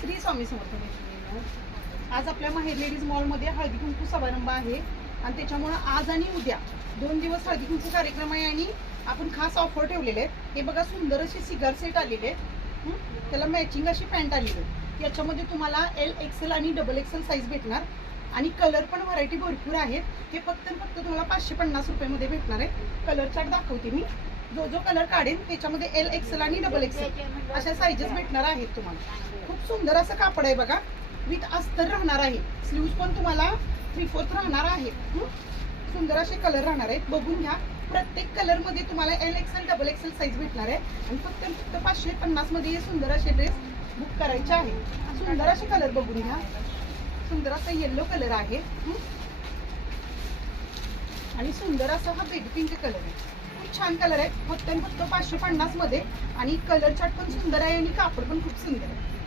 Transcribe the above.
श्री स्वामी समर्थ मैत्रिणींनो, आज आपल्या माहेर लेडीज मॉलमध्ये हळदी कुंकू समारंभ आहे आणि त्याच्यामुळे आज आणि उद्या 2 दिवस हळदी कुंकू कार्यक्रम आहे आणि आपण खास ऑफर ठेवलेले आहेत. हे बघा, सुंदर असे सिगार सेट आलेले आहेत. त्याला मॅचिंग अशी पॅन्ट आलेली आहे. याच्यामध्ये तुम्हाला LXL आणि XXL साईज भेटणार आणि कलर पण व्हरायटी भरपूर आहेत. हे फक्त तुम्हाला 550 रुपयामध्ये भेटणार आहे. कलर चार्ट दाखवते मी. जो कलर काढेल त्याच्यामध्ये LXL आणि XXL अशा साईजेस भेटणार आहेत तुम्हाला. खूप सुंदर असं कापड आहे बघा, विथ अस्तर राहणार आहे. स्लीव्ज पण तुम्हाला 3/4 राहणार आहे. सुंदर असे कलर राहणार आहेत. बघून घ्या, प्रत्येक कलर मध्ये तुम्हाला LXL XXL साईज भेटणार आहे आणि फक्त 550 मध्ये हे सुंदर असे ड्रेस बुक करायचे आहे. सुंदर असे कलर बघून घ्या. सुंदर असा येलो कलर आहे आणि सुंदर असा हा बेबी पिंक कलर आहे. खूप छान कलर आहे. फक्त 550 मध्ये आणि कलर चार्ट पण सुंदर आहे आणि कापड पण खूप सुंदर आहे.